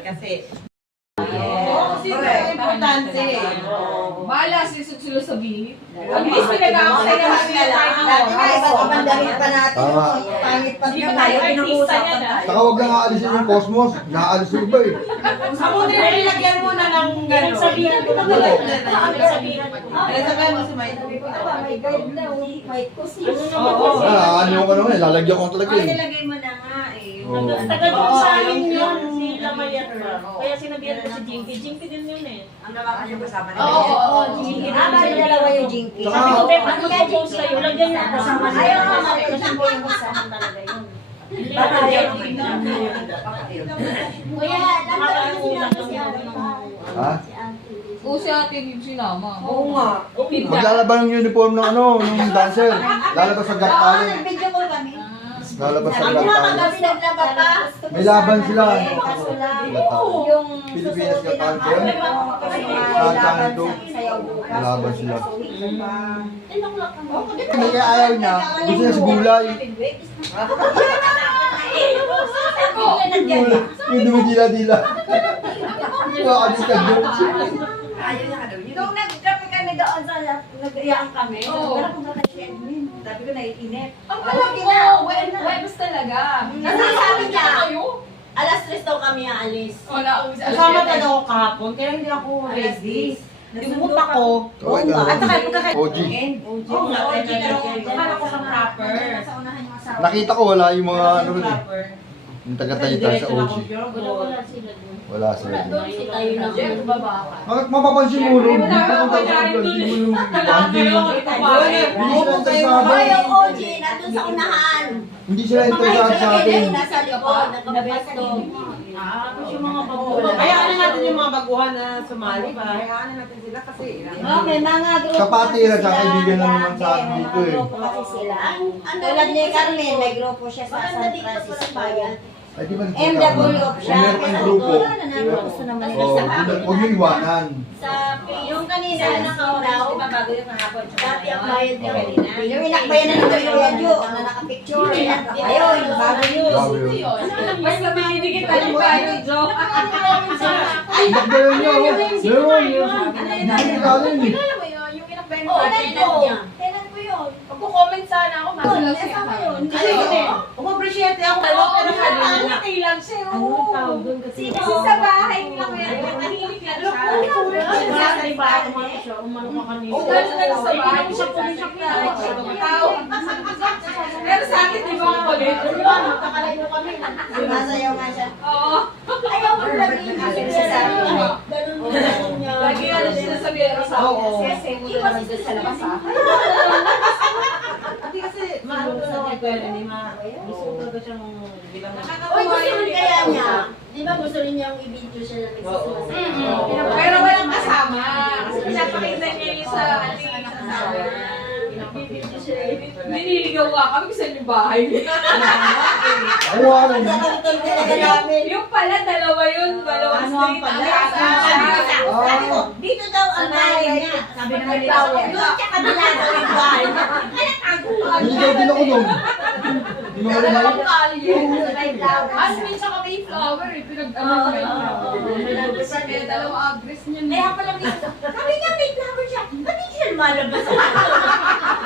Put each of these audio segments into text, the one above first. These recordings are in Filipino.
kasi Oo, kasi ito ang importante. Bahala sila sabihin. Ang bilis pinag-aakay naman sila tayo ng Dati nga, oras. ibang kamandarin pa natin. Tama. Pangit pa Hindi nga ba tayo, tayo pinag-uusapan artista yan, tayo. Saka huwag lang aalisin yung cosmos. Naaalis yung iba eh. Ako din nilagyan mo na ng gano'n. sabihan ko na Sabihan mo si Mike. Aba, may guide na, may kusip. Oo. Ano ko naman eh. Lalagyan ko talaga eh. Nilagay mo na nga eh. Oo. Tagal ko sa amin yun, si Lamayat pa. Kaya sinabihan ko si Jinky. Jinky din yun eh. Ang nawakan yung kasama na. Oo. Bali dalawa yung jinky. Saka- Sabi ko, Beb, ano mag-post sa'yo? Lagyan niya ako sa mga. Ayaw nga, Kasi po yung kasama talaga yun. Baka ayaw mo Kuya, nakakaunang lang yun. Ha? O si ate yung sinama. Oo nga. Maglalaban ng uniform ng ng dancer. Lalabas sa Got Talent. Video call kami. Lalabas sa Ang Got mga Talent. kagabi naglaba pa. May laban sila. Kaso lang, Oo. yung Pilipinas Got Talent susuotin yun? ng kasi Ah, Channel 2. sayaw bukas. May laban sila. Mm. May ayaw niya. Gusto niya si Gulay. Yung dumidila-dila. Nakakadis ka doon. Ayaw niya ka daw. Nung nagkape kami doon sa nag-iyaan kami, Oo. pero kung bakit si Edwin, sabi ko naiinip. Ang alam ko, webs talaga. Kasi sabi niya, kayo? Alas 3 daw kami aalis. Wala, umis. Kasama talaga ako kahapon, kaya hindi ako ready. Lumut ako. Okay ka. At saka pagkakain. OG. Oo nga, akala ko sa proper. Nakita ko wala yung mga ano rin eh. Proper. Yung taga-taytay sa OG. Wala sila doon. Wala sila doon. Doon si tayo lang. Jeff, baba ka. Bakit mapapansin mo no? Hindi ka kung tatawag. Hindi mo yung hindi oh, yung OG, nandun sa unahan. Hindi sila interesado sa atin. Nasa likod, Nagpasto. Tapos yung mga babulan. Hayaan na natin yung mga baguhan na sumali ba? Hayaan na natin sila kasi Okay, mga grupo Kapatira, kasi sa sila. kaibigan lang naman sa atin Hindi, dito mga eh. grupo kasi sila. Ano, Tulad ni Carmen, may grupo siya sa Maganda San dito sa Francisco. bayan. Ay, di ba MW siya. Kung meron kayong grupo, Gusto naman oh, huwag niyo iwanan. Sa Yung kanina nakaulaw, bago yung kahapon. dati ang bayad niya. kanina. Yung inakbayan na ng Kuya Jo, na nakapicture. Ayun, bago yun. Bago yun. Mas nabibigit tayo kayo, Jo. Ay, bakbayan niyo. Meron. Hindi ka rin eh. Kilala mo yun, yung inakbayan Oo, natin. tenant ko. Tenant ko yun. Magko-comment sana ako. Yun, Masalaw siya. kasama yun. Umapreciate ako. Pero Pero nakangiti lang siya. Ano ang tawag doon kasi? Kasi sa bahay nila ko yan. Nahilig lang siya. Sabi pa ako mga siya, umano ka kanina. Oo, lalo na sa bahay. Siya po siya tao. Pero sa akin, di ba ang kulit? Kakalayo kami. Masayaw nga siya. Oo. Ayaw mo lagi yung sinasabi. Ganun niya. Lagi nga na sinasabihan ko sa akin. Oo. Kasi iwas dito sa labas ha. Hindi kasi maano na ako kay ni ma. Gusto ko talaga siyang bilang. Uy, gusto rin kaya niya. Di ba gusto rin niyang i-video siya na nagsusumasaya? Pero walang kasama. Kasi pinapakita niya yung sa ating kasama. Pinapibidyo siya. Niniligaw nga kami sa yung bahay. Ay, wala. Nakakitol talaga namin. Yung pala, dalawa yun. Dalawang Ano ang street. pala? Ah. ko, dito daw ang bahay niya. Sabi naman nila, doon siya kabila daw yung bahay. Ay, natago. Niligaw din ako doon. Hindi mo alam Dalawang yun? kalye. Sa may flowers. As minsan kami flower eh. Pinag-ano sa may Kaya dalawang agres niya. Kaya pala dito. Sabi niya may flower siya. Ba't hindi siya lumalabas?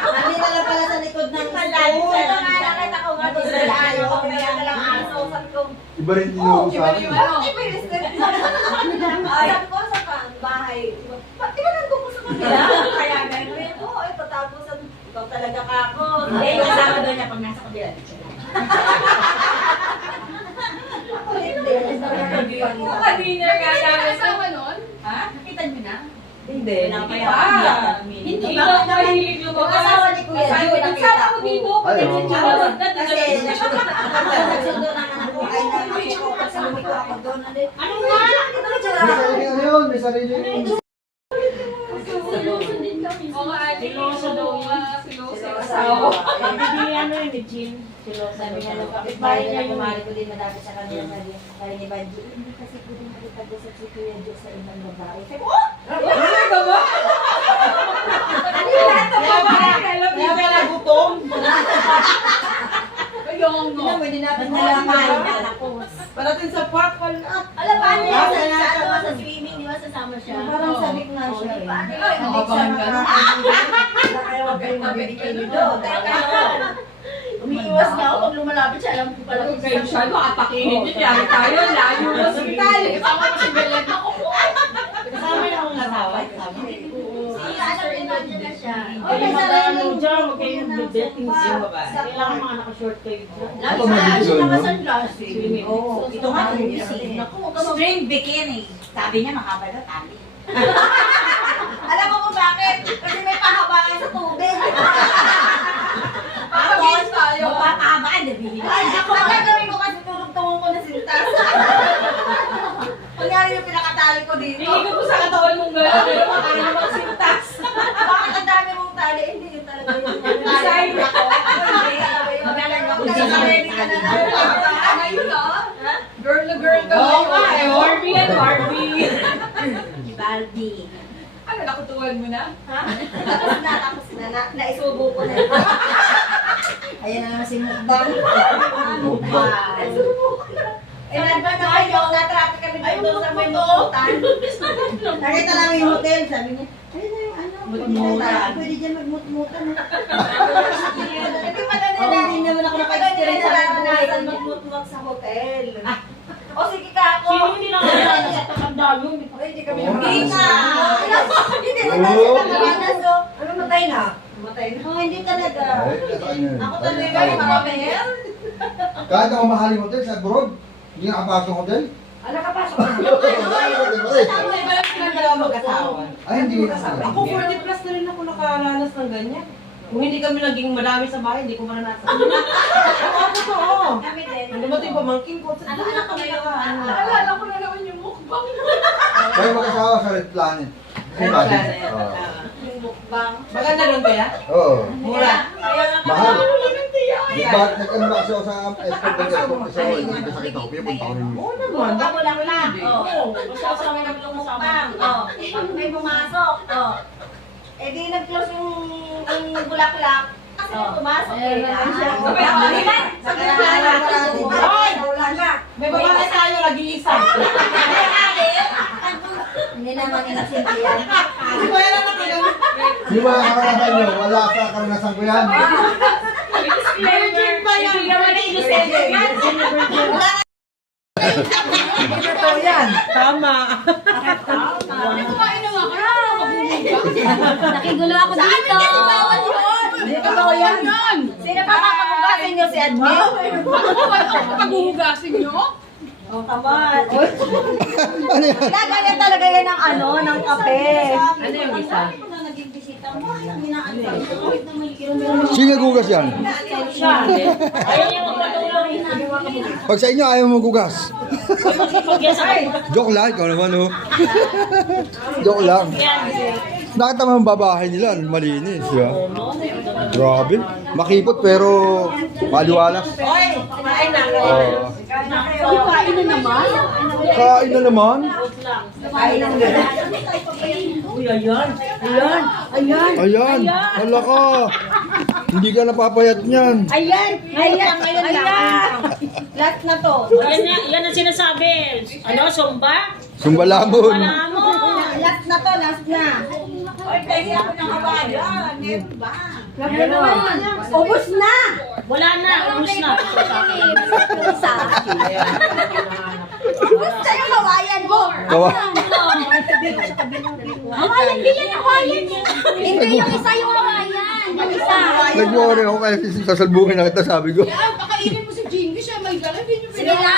Sabi na lang pala sa likod ng school. Sa nga nakita ko nga doon sa layo. Kaya na lang aso. Sabi ko, Iba rin tinuro sa akin. ay may restaurant. Sabi ko sa bahay. Ba't di ba nandun ko sa kabila? Kaya gano'n. Oo, ay patapos ang ikaw talaga ka ako. Hindi, kasama doon niya pag nasa kabila. Yung ka-dinner nga namin. Kasama nun? Ha? Nakita niyo na? Hindi. Hindi ba mahilig lumabas? Kasawa ni Kuya Jo, nakita Kasama ko ko. dito. Ay, Pati oo. si Charo. Kasi nagsundo na anak ko ay nakita ko kasi lumiko ako doon. Ano nga? May sarili ano yun, may sarili yun. Oo nga, ate. Siloso daw yun. Siloso. Asawa. Hindi ano yun ni Jean. Sabi niya, nung kapitbahay niya, kumari ko din madami sa kanila kaya ni Banji. Hindi kasi ko din makipag-usap si Kuya Jo sa ibang babae. Sabi ko, oh! Ano ka ba? Ano yung lahat ng babae? Alam Kaya niyo pala gutom. Ayong no. Hindi natin Nalaman nalaman. niya. Tapos. Parating sa park, wala. Alam ba niya sa swimming, di ba sasama siya? Parang sabik na siya. Di ba? Ay, nakabangan ka na. Kaya wag kayong mabibigay doon. Umiiwas na ako pag lumalapit siya. Alam ko pala kung Kayo siya, makatakihin niyo. Yari tayo, layo na hospital. Kasama ko si Belen ako. Kasama yung mga asawa. Kasama. alam ko nandiyan na siya. Huwag kayong mag-ano dyan, huwag kayong betting Yung siya. babae. Kailangan mga naka-short kayo dyan. Lagi Ako siya mabibigyan, no? naka-sunglasses. Swimming. Oo, ito nga, Naku, huwag ka mag- String bikini. Sabi niya, mahaba na tali. Alam mo kung bakit? Kasi may pahabangan sa tubig. Tapos tayo. Mapatamaan, nabili. Ay, ako ang gagawin ko kasi tulog-tungo ko na sintas. Kunyari yung pinakatali ko dito. Hingin ko sa katawan mong gano'n. Pero makaya naman sintas. Bakit ang dami mong tali? Hindi yun talaga yun. Design ako. Hindi, magaling ako. Nakakaredy ka na lang. Ngayon na. Ha? Girl na girl ka. Oo nga eh. Barbie and Barbie. Baldi. Ano, nakutuwan mo na? Ha? Tapos na, naisubo ko na. Ayan na naman si Mukbang. Mukbang. Naisubo ko na. Eh, na-traffic kami dito sa may mukutan. Nakita namin yung hotel. Sabi niya, ayun na yung ano. Mutmutan. Pwede dyan magmutmutan. Hindi pa na nila. Hindi naman ako naka-experience sa naranasan magmutmut sa hotel. O sige ka ako. Sino hindi nakakala sa takanda yun? Ay, hindi kami Hindi na. Hindi na tayo Oo. nakaranas. So, Ano matay na? matay na. Oh, hindi talaga. Ay, ito ano yun. Ako talaga Ay, yung mamamel. kahit ako mahaling hotel sa abroad, hindi nakapasok ng hotel. Ah, nakapasok na. May balang pinagdala mag-asawa. Ay, hindi ko kasama. Ako 40 plus na rin ako nakaranas ng ganyan. Kung hindi kami naging madami sa bahay, hindi ko maranasan. Oo, totoo. Kami din. Ang dumating yung pamangkin ko. Sa Anak ko na yung Naalala ko na naman yung mukbang. Kayo mag-asawa sa Red Planet. Imagine. Oo. yung mukbang. Maganda doon kaya? Oo. Mura. Kaya nga Mahal. Tiyan. Di ba, nag-ano ba kasi ako sa escort ng escort isa, hindi ko sakit ako, pinupunta ko rin yun. Oo naman. Mukbang mo lang lang. Oh. Basta sa amin ang Yung kasama. mukbang. Oh. Pag may pumasok. Oh. Eh di nag-close yung bulaklak. Kasi pumasok eh. May babae tayo nag-iisa. Hindi naman inasintiyan. Hindi ko yan ang nakagawa. Di ba karanasan nyo? Wala sa karanasan ko yan. Virgin pa yan. Totoo yan. Tama. Nakigulo ako dito. Saan kasi bawal yun? Hindi totoo yan. Sino pa makakugasin nyo si Admin? Paghuhugasin nyo? Oh, kaman. Ano yan? Gagaling talaga yan ng ano, ng kape. Ano yung isa? Sino nagugas yan? Siya. Ayaw niya magpatulong. Pag sa inyo, ayaw mo magugas. Pag-yes ako. Joke lang, ikaw naman, oh. Joke lang. Nakita mo yung babahay nila, malinis, di ba? Grabe. Makipot pero maliwalas. Oy, kumain na. Kain na naman. Kain na naman. Kain na naman. Uy, ayan. Ayan, hala ka. Hindi ka napapayat niyan. Ayan. Last na to. Yan ang sinasabi. Ano, Sumba? Sumbalamon. Wala mo. Last na to, last na. Oy, kasi ako ng kawayan. Meron ba? Ubus na. Wala na. Ubus na. Ubus na yung kawayan mo. Kawayan din yan, kawayan. Hindi yung isa yung kawayan. Yung isa. Nag-worry ako kaya sasalbukin na kita, sabi ko. Pakainin mo si Jingy siya, may galabin yung Sige na.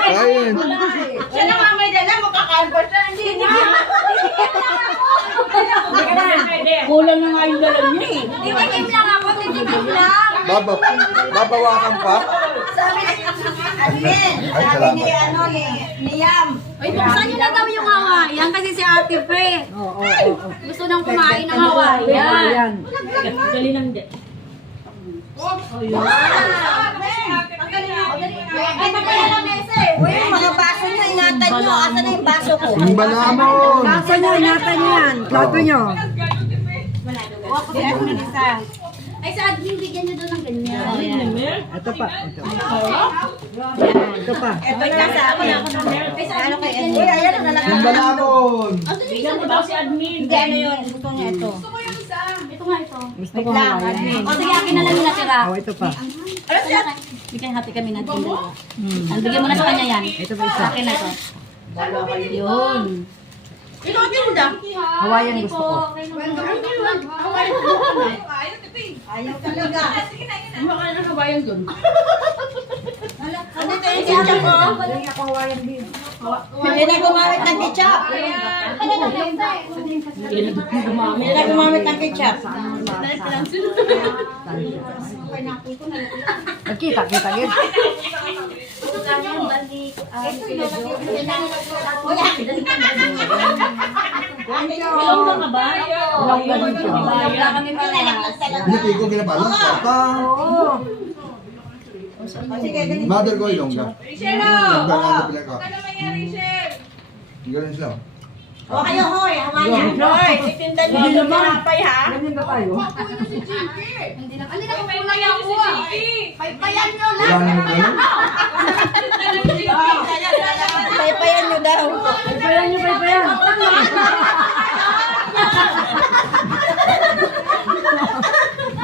Kain. Siya na nga may dala, magkakalbos na. Hindi na. Kulang na nga yung dalam niya eh. Titikim lang ako, titikim lang. Babawakan pa? Sabi ni Admin, Ay, sabi salamat. ni ano ni Yam. Ay, buksan nyo na daw yung Hawaiian kasi si Ate Pre. Gusto nang kumain ng Hawaiian. Dali lang din. Ay, magkaya lang mesa eh. Uy, yung mga baso nyo, ingatan nyo. Asan na yung baso ko? Sumbalamon. Plato nyo, ingatan nyo yan. Plato nyo. Ay, sa admin, bigyan nyo doon ng ganyan. Ito pa. Ito pa. Ito yung nasa ako na ako na meron. Ay, sa admin, bigyan Uy, nyo. ayan ang lalaki. Yung balabon! Bigyan mo daw si admin. Hindi, ano yun? Gusto niya ito. Ito nga, ito. Gusto ko hawayan. O, sige, akin na lang yung natira. Oh, ito pa. Bigyan hati kami natin dalawa. Bigyan mo na sa kanya yan. Ito pa isa. Akin na to. Yun. Hawayan gusto ko. Ayaw talaga. Ano ito yung ketchup ko? Hindi ako hawayan din. Hindi na gumamit ng ketchup. Hindi na gumamit ng ketchup. Nagkita, kita gid. Ilongga ka ba? Ilongga din siya. Hindi ko ginabalot. Papa! Mother ko ilongga. Ilongga na pala ka. Ganun sila. O kayo, hoy, hawayan. Hoy, itinda niyo yung tinapay, ha? Ganyan ba tayo? Hindi na kukulang ako ah. Paypayan nyo na. Wala naman ganun. Paypayan niyo daw. Paypayan nyo, paypayan.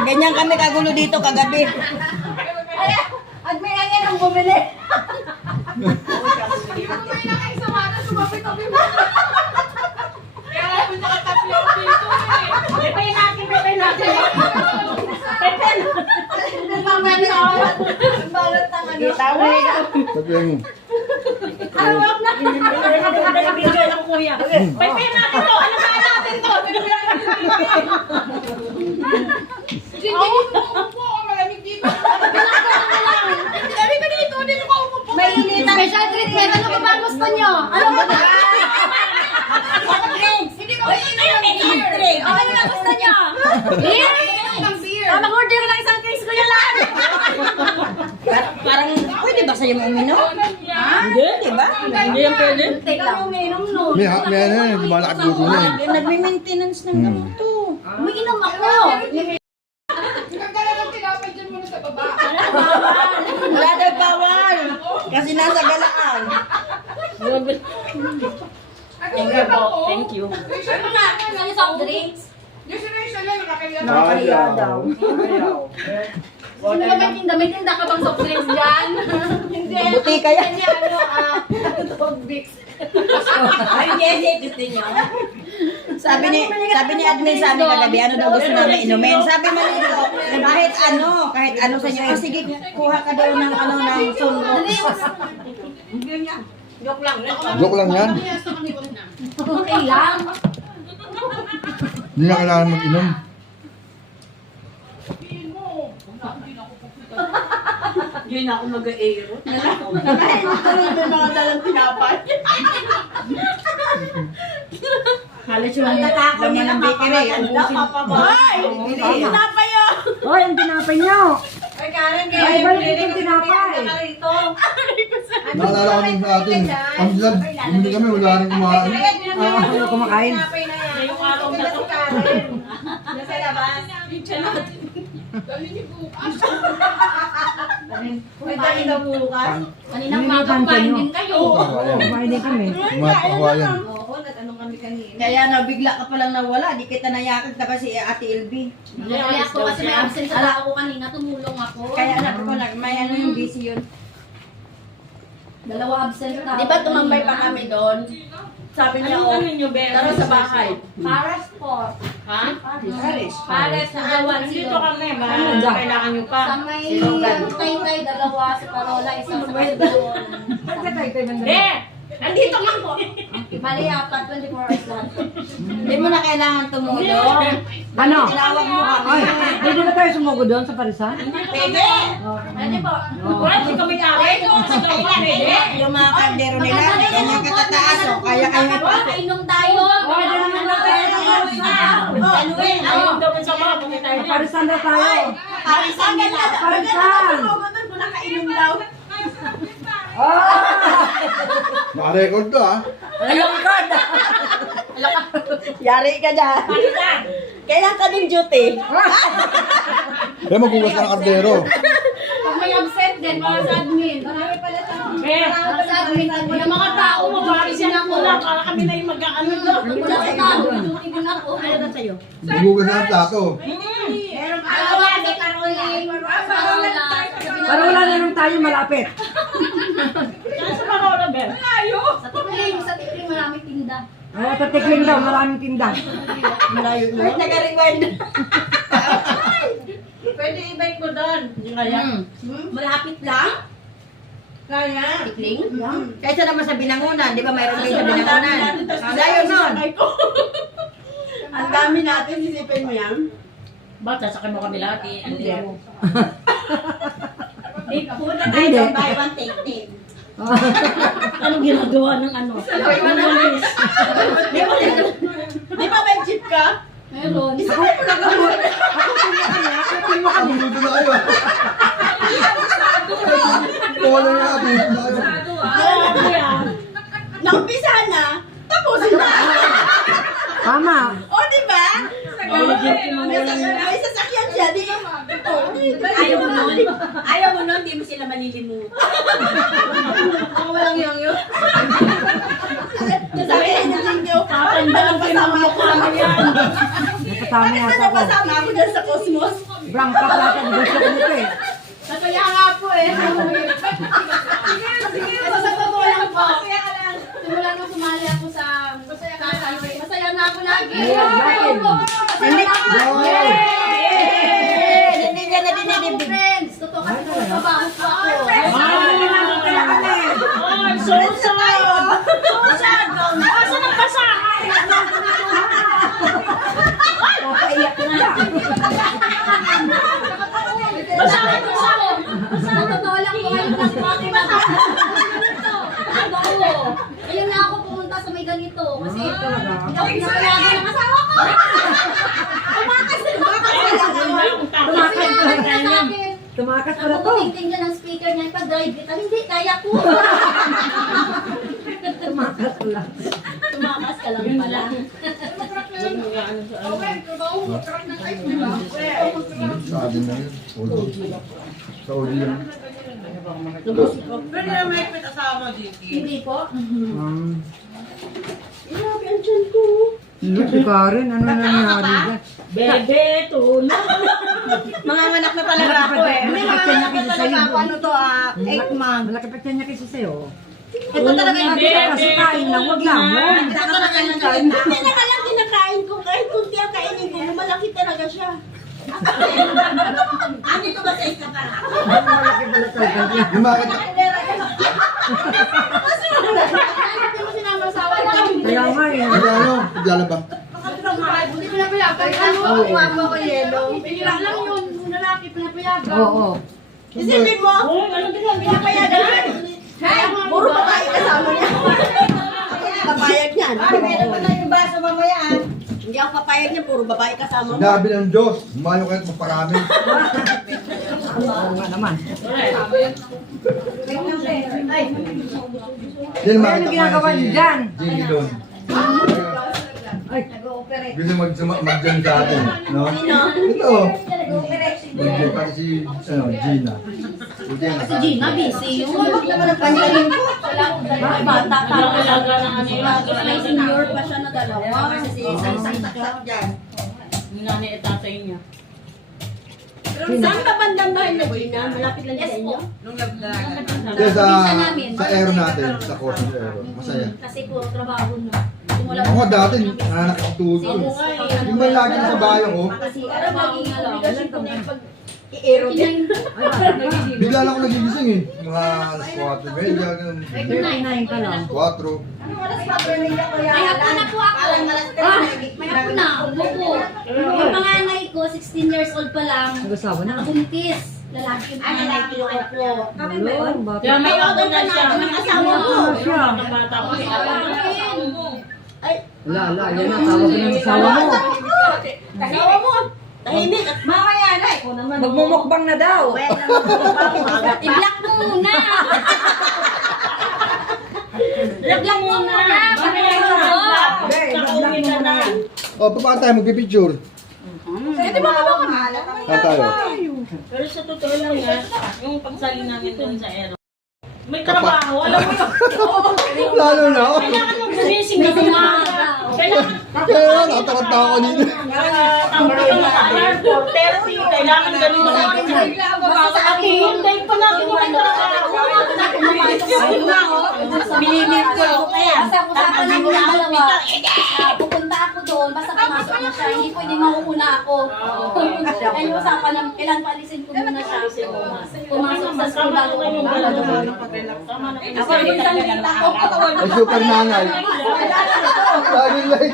Ganyan kami kagulo dito kagabi. At may nangyay nang bumili. Pepay natin. Balot ng ano. Sabihan mo. Hawak na. Video ng kuya. Pepay natin to. Ano ba natin to? May initan. Special treatment. Ano ba ba gusto nyo? Ano ba ba? Drink. O, ano na gusto nyo? Beer? Mag-order ka ng isang case ko yan lang. Parang, pwede ba sa'yo uminom? Hindi, di ba? Hindi yan pwede. Take lang. Uminom no. May ano eh, di ba nakatluto na eh. Nagme-maintenance ng gamot to. Umiinom ako. Wala daw bawal. Kasi nasa galaan. Thank you po. Thank you. Gusto nyo soft drinks? Nakakaya daw. Sino ba may tinda? May tinda ka bang soft drinks dyan? Hindi. Buti kaya. Hindi, ano, dog mix. Ay, yes, gusto niyo. Sabi ni admin sa amin kagabi, ano daw gusto namin inumin. Sabi mo nito, kahit ano sa inyo, sige, kuha ka daw ng sunrocks. Joke lang yan. Okay lang. Hindi na kailangan mag-inom. Yun na ako mag-aero. May mga dalang tinapay. Halos yung Natakot niya ng bakery. Ang Hoy! Tinapay yun! Hoy, ang tinapay nyo. Ay, Karen, Ay, balik yung tinapay. Naalala kami sa atin. Ang vlog, bumili kami, wala rin kumain. Ano kumakain? Ngayong araw na to. Nasa labas. May dali na bukas. Kaninang umaga kumain din kayo. Kumain din kami. Kumain. Oo, nag-anong kami kanina. Kaya bigla ka palang nawala. Di kita nayakag ka ba si Ate Elby? Kaya ako kasi may absent sa tao ko kanina. Tumulong ako. Kaya anak ko, may ano yung busy yun. Dalawa absent sa tao. Di ba tumambay pa kami doon? Sabi niya, Anong ano nyo, Ben? tara sa bahay. Pares po. Ha? Pares na gawan Dito sila. kami. Kailangan nyo pa. Sa may tay-tay, dalawa. Si Parola, isang sa may doon. Andito nga po. Bali, apat, 24 hours lang. Hindi mo na kailangan tumulong. Ano? Tinawag mo kami. Ay, pwede na tayo sumugod doon sa Parisan? Pwede. Pwede po. Wala si kami kami. Si kami kami. Yung mga kaldero nila, ganyan katataas. O, kaya kayo may pasok. Kainom tayo. Pwede naman na tayo. Ayun daw sa mga pumunta tayo. Parisan na tayo. Parisan nila. Parisan. Nakainom daw. Naka-record to ah. Ayun ka na. Yari ka dyan. Kailan ka din duty? Eh, magugas ka ng kardero. Pag may absent din, para sa admin. Marami pala sa para sa admin. Yung mga tao, mabarisin ako lang para kami na yung mag-ano doon. Wala sa tao. Duty din ako. Ano na sa'yo? Magugas na ng plato. Meron pa ako sa Caroline. Para wala na nung tayo malapit. Saan sa mga oras, Ben? Sa Tikling, maraming tinda. Oo, tatikling daw, maraming tinda. Nag-rewind. Pwede i-bike mo doon. Kaya. Malapit lang. Kaya. Tikling? Kaysa naman sa binangunan, di ba mayroon kayo sa binangunan? Layo nun. Ang dami natin, sisipin mo yan. Ba't sasakay mo kami lahat eh? Hindi mo. Punta tayo doon, buy one, take 10. Anong ginagawa ng ano? Di ba may jeep ka? Meron. Isabay mo na gamot. Abunuto na kayo. Wala na, abunuto na kayo. Grabe ah. Naumpisa na, tapusin na. Tama. O, di ba? May sasakyan siya, di ba? Ayaw mo nun? Ayaw mo nun, di mo sila malilimutan. Ang walang yung. Sabihin na ninyo, Tatanda lang kayo mga mukha mo yan. Napasama bakit yata na ako. napasama ako dyan sa Cosmos? Brangka pala sa gusto ko nito eh. Kaya nga po eh. Kasi sa totoo lang po. Simula nung sumali ako sa Kakay, masaya na ako lagi. Hindi. Yay! Hindi niya na dinidibdig. Friends, totoo kasi po trabaho po ako. Ay, Sosa! Asa ng basahan? Papaiyak ko na. Basahan, basahan! Sa totoo lang po, ayun lang po ako ayun na ako pumunta sa may ganito. Kasi pinapayagan ng asawa ko. Tumakas na sa akin. Tumakas pala to. Naputingting niya ng speaker niya, pag-drive kita, hindi, kaya ko. Tumakas pala. Tumakas ka lang pala. Sa atin na yun. Sa uli yun. Pwede na may asawa, JP. Hindi po. Grabe, ang tiyan ko. Si Karen, ano nangyari dyan? Bebe, tulog. Mga anak na talaga ako eh. Malaki pa niya kasi sa'yo. Ano to 8 months. Malaki pa niya kasi sa'yo. Ito talaga yung Kasi kain lang, wag lang mo. Ito talaga yung kain. Hindi na lang kinakain ko. Kahit kunti ang kainin ko, malaki talaga siya. Dito ba sa isa ka? Malaki pala talaga niya. Yung bakit? Hindi mo sinama sa awa lang. Kaya nga eh. Ano? Naglalaba. Hindi ko napayagan. Ano? Umama ko yelo. Bihira lang yun. Lalaki pinapayagan. Oo. Isipin mo, pinapayagan. Puro babae kasama niya. Papayag niyan. Meron pa tayong baso mamaya. Hindi ako papayag niya, puro babae kasama mo. Sinabi ng Diyos, humayo kayo at magparami. Oo nga naman. Yan Ano ginagawa niyo dyan? Jimmy doon. Ay, Gusto mag-jam sa atin. No? Ito. Mag-jam pa si Gina. Si Gina, busy yun. Huwag naman ang panyarin ko. Bata, Ang alaga ng ano yun. may senior pa siya na dalawa. Yung nanay at tatay niya. Saan ka bandang bahay na Gina? Malapit lang Yes sa inyo? po. Kaya sa aero natin, sa Cosmos Aero. Masaya. Kasi po, trabaho na. Simula Ako dati, nanak ako tulog ko. Yung ba lagi sa bayan ko, Kasi trabaho nga lang. I-aero din. bigla lang ako nagigising eh. Mga alas 4, medya, ganun. 39 ka lang. 4. May apo na po ako. May apo na. Ubo po. Yung panganay ko, 16 years old pa lang. Nag-asawa na. Buntis. Lalaki yung panganay ko yung opo. Hello, bata. Kaya may ako na siya. May asawa ko. Ang bata ko. Wala, yan na. Tawag ko ng asawa mo. Asawa mo. Tahimik. Mamaya na. Ikaw naman. Magmumukbang na daw. I-block mo muna. Block lang muna. Mamaya na. Kakauwi na na. O, paano tayo magpipicture? Pwede ba ako? Saan tayo? Pero sa totoo lang nga, yung pagsali namin doon sa aero, may trabaho, alam mo yun. Lalo na ako. Kailangan mong gumising na umaga. Kailangan Kaya nataranta ako nito. tama ka maka-alarm 4:30. Kailangan ganun na natin. At hihintay pa natin yung trabaho. Minimit ko. Basta usapan lang yung dalawa. Pupunta ako doon, basta pumasok na siya. Hindi pwede mauuna ako. Kaya yung usapan lang, kailan paalisin ko muna siya. Pumasok sa school bago ko muna. Tama na. Ako rin salita ko. Ang super nanay. Laging light.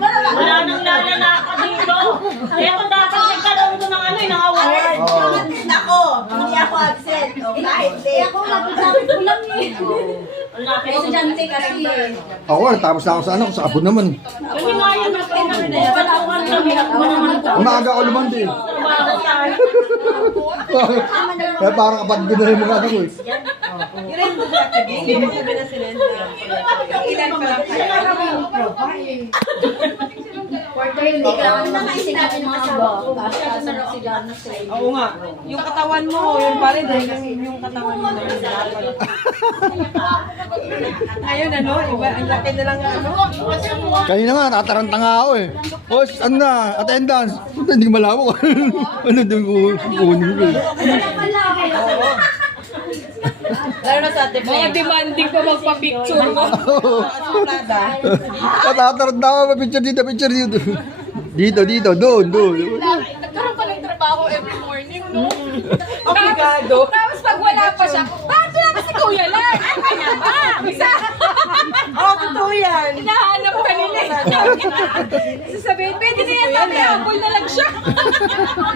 Wala nang lalala ka dito. Kaya kung dapat nagkaroon ko ng ng award. Nako, hindi ako absent. O, kahit Kaya ako, lapit-lapit ko lang eh. Ang lapit May estudyante kasi. Ako, tapos na ako sa anak, sa apo naman. Kasi nga yan ang pinag-uwan kami. Umaga ako lumandi. Trabaho tayo. Kaya parang kapatid ko na rin mga anak ko eh. Hindi mo sabi na sila. Ilan pa lang kayo? Hindi kailangan naman sinabi ng asawa ko. Kasi sa nagsigana sa iyo. Oo nga. Yung katawan mo, yun pa rin. Yung katawan mo na yun. Ngayon ano, iba, ang laki na lang ano. Kanina nga, nataranta nga ako eh. Boss, ano na, attendance. Puta, hindi ko malawak. Ano din ko kukunin ko eh. Lalo na sa atin. Mga demanding pa magpa-picture mo. Natataranta ako, picture dito. Dito, doon. Nagkaroon ka ng trabaho every morning, no? Obligado. Tapos pag wala pa siya, bakit wala pa si Kuya Lan? Ano kanya ba? Oo, totoo yan. Hinahanap ka nila eh. Sasabihin, pwede na yan, available na lang siya.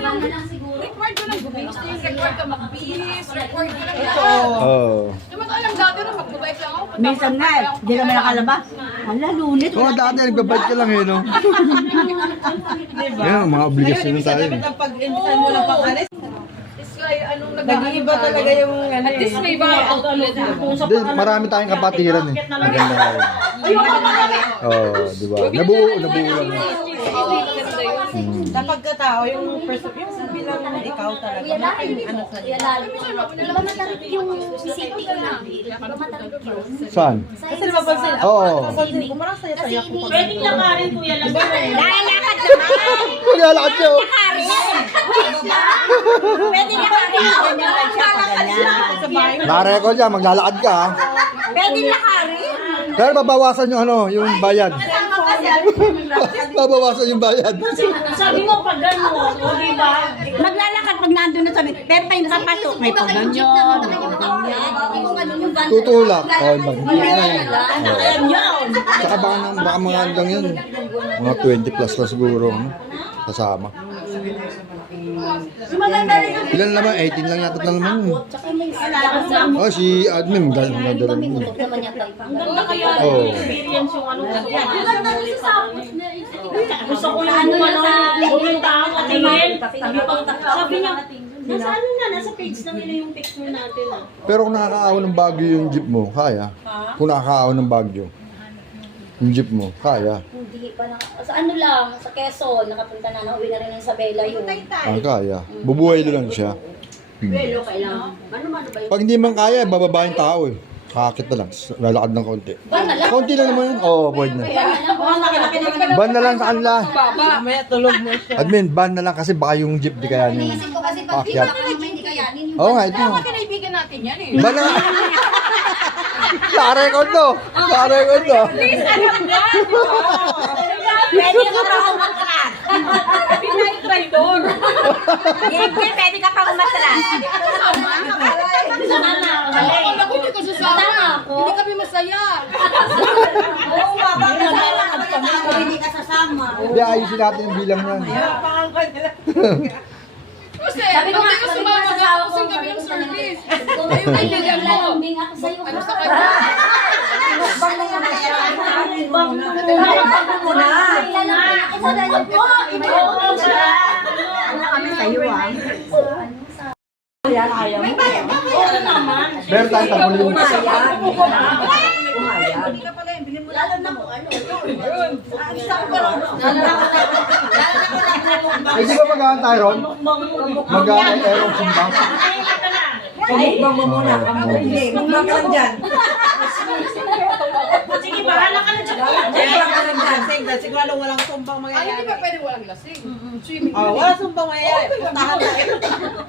Yan na lang siguro. Record ko lang gumising, record ka mag-bis, record ko lang lahat. Oo. Naman alam dati na mag-vibe lang ako. minsan nga, hindi kami nakalabas. Hala, lulit. Oo, dati nagbabike ka lang eh, no? Yan, mga obligasyon Ngayon, tayo. ibig sabihin pag insan mo ng pang-alis, Anong nag-iiba talaga yung ano. At least may mga outlet na. Hindi, marami tayong kapatiran eh. Maganda nga yun. Oo, di ba? Nabuo lang. Sa pagkatao, yung bilang ikaw talaga. Kuya Lan, Ano sa Kuya Lan. Di ba matarik yung city ko na? Di ba matarik yun? Saan? Kasi napapansin, ako Oo. napapansin ko, marang saya-saya ko. Pwedeng lakarin kuya lang. Lalakad naman! Maglalakad siya oh. Pwede na kami! Sa bahay. Nakarecord yan, maglalakad ka ha. Pwede na kami! Pero babawasan yung ano, yung bayad. Babawasan yung bayad. Sabi mo pag gano'n, o diba? Maglalakad pag nandun na sabi, pero tayo nakapasok, may paganyan. Tutulak. Oh, Alam niyo. Tsaka baka mga hanggang yun. Mga 20 plus na siguro. No? Kasama. Ilan naman? 18 lang yata na naman. Oh, si admin. Ganda mo. Ganda kaya Oo. experience yung ano. Gusto ko yung bumita ako tingin. Sabi niya, nasa ano na, nasa page na nila yung picture natin ah. Pero kung nakakaaw ng Baguio yung jeep mo, kaya. Kung nakakaaw ng Baguio, yung jeep mo, kaya. Hindi pa na. Sa ano lang, sa Quezon, nakapunta na, nauwi na rin yung Isabela yun. Kaya. Bubuhay lang siya. Pero kailangan. Ano ba yun? Pag hindi man kaya, bababa yung tao eh. Kakakit na lang, lalakad ng konti. Ban na lang. Konti lang naman yun. Oo, pwede na. Ban na lang sa kanila. Mamaya tulog na siya. Admin, ban na lang kasi baka yung jeep di kaya nyo. Naisip ko kasi pag Akyat. hindi kayanin yung Oo nga, ito. Mga kaibigan natin yan eh. Ban na. Nakarecord to. Nakarecord to. Pwede ka pa umatras. Pinay traidor. Yempre, pwede ka pa umatras. Alam ko hindi ko sasama. Hindi kami masaya. Oo nga, bakit lalakad kami kung hindi ka sasama? Hindi, ayusin natin yung bilang yan. Pangangkal nila. Kasi, Sabi ko nga, hindi ko kasi sumama mga na asawa ako ko kami yung service. Kung may kaibigan mo, lalambing ako sa'yo. Ano sa kanya? Ano kami sa'yo ah. Oo naman. Meron tayong tapulin. Lalo na kung ano. Ay, di ba mag-aan tayo ron? Mag-aan tayo ron, sumbang. Mukbang mo muna. Hindi, mukbang ka lang dyan. Sige, bahala ka na dyan. Mukbang ka lang dyan. Sige, sigurado walang sumbang Ay, mangyayari. hindi ba pwede walang lasing? Swimming. Oh, wala sumbang mangyayari. Puntahan tayo.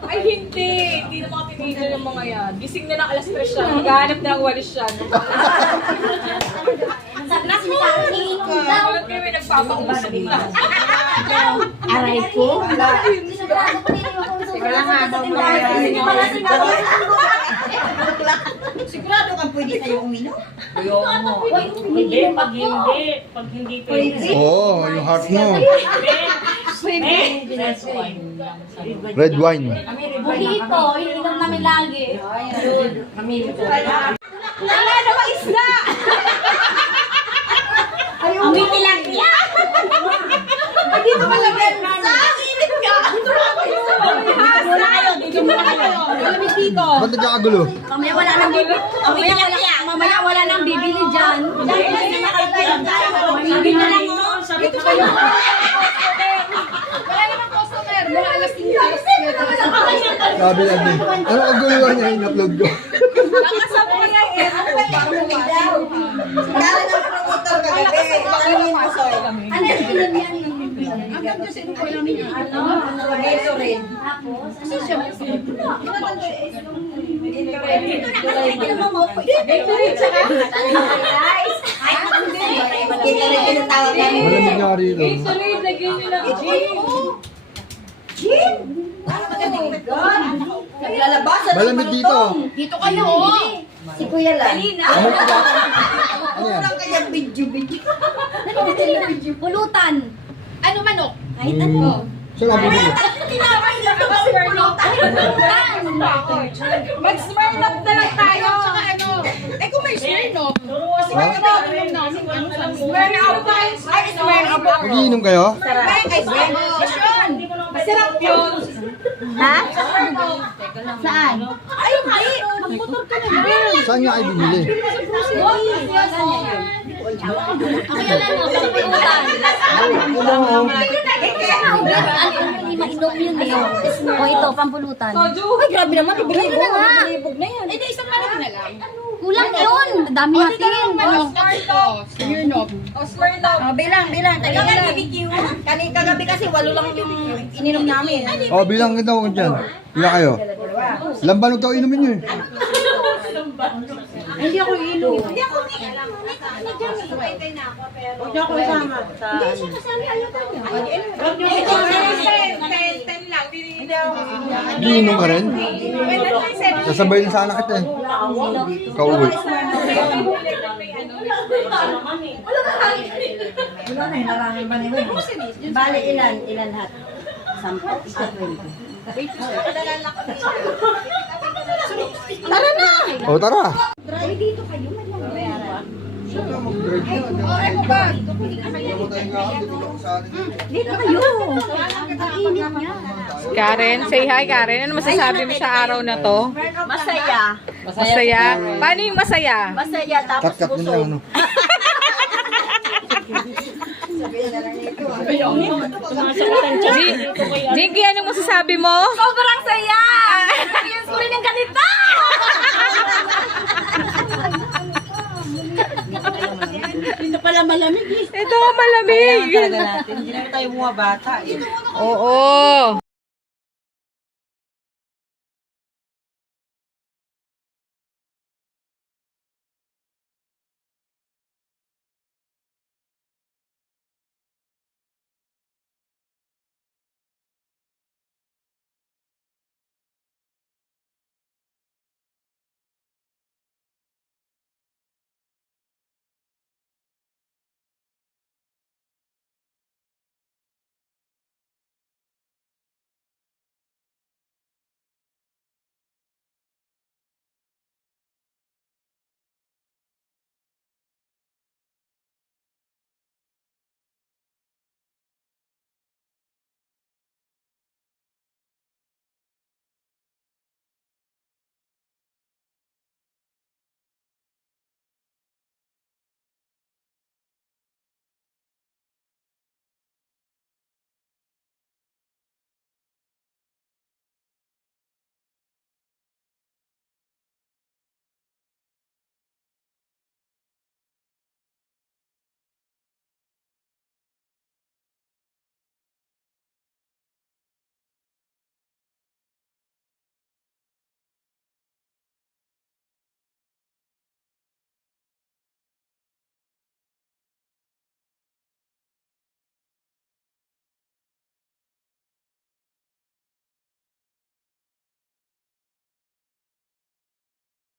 Ay, hindi. Hindi na makatinigil yung mga yan. Gising na ng alas 3 siya. Maghahanap na ng walis siya. Sabi kasi ni Kati, Bakit kayo may nagpapausap na? aray ko. Sigurado ko nila yung kung Wala nga daw mangyayari. Hindi pala sinabi. Sigurado ka pwede kayo uminom? Hindi, pag hindi. Pag hindi pwede. Oo, yung heart mo. Red wine. Mojito, ininom namin lagi. Wala naman isda! Amoy tilapia. Dito ka lang yan. Init ka! Dito muna kayo, dito muna kayo. Malamig dito. Ba't nagkakagulo? Mamaya wala nang bibili. Mamaya wala nang bibili dyan. Sabi na lang mo. Sabi ko kayo. Wala naman customer. Mga alas 5. Sabi na din. Ano kaguluhan niya in-upload ko? Nakasama ko yan eh. Kaya ng promotor kagabi. Ano mo so? Ano yung inom yan? Hanggang kasi nung ko namin yung ano. Ito rin. Tapos, ano siya? Kita rin tinatawag namin. Malamig nga rito. Gatorade, lagyan nyo lang gin. Naglalabasan. Malamig dito. Dito kayo oh. Si Kuya lang. Ano yan? Walang kanyang video-video. Pulutan. Ano manok? Kahit ano. Saan ang bibili? Tinapay na ito kasi pulutan. Mag-Smirnoff na lang tayo. Tsaka ano. Eh kung may Smirnoff. Smirnoff. Smirnoff. Ay, Smirnoff. Magiinom kayo? Ay, Smirnoff. Yun. Masarap yun. Ha? Saan? Ay, hindi. Magmotor ka na girl. Saan niya kayo bibili? Ako yan ano, pulutan. Ano yung mainom yun eh. O ito, pampulutan. Ay, grabe naman. Grabe na nga. Eh, di isang manok na lang. Kulang yun. Dami natin. Smirnoff. O, Smirnoff. Bilang. Kagabi kasi walo lang yung ininom namin. O, bilang kita ko dyan. Ilan kayo? Lambanog daw inumin nyo eh. Hindi ako iinom. Hindi ako iinom. Huwag niyo ako isama. Hindi siya kasama. Huwag niyo isama. 10 lang. Hindi ako iinom. Giinom ka rin? Kasabay din sana kita eh. Kauwi. Wala na, narangan ba nila? Bale, ilan lahat? 10, isa 20. O, tara. Dito kayo. Ang init niya. Karen, say hi Karen. Ano masasabi mo sa araw na to? Masaya. Masaya? Paano yung masaya? Masaya tapos Cut-cut din lang ano. Jinky, anong masasabi mo? Sobrang saya! Experience ko rin yung ganito! Dito pala malamig eh. Ito, malamig. Talaga natin. Hindi naman tayo mga bata eh. Oo.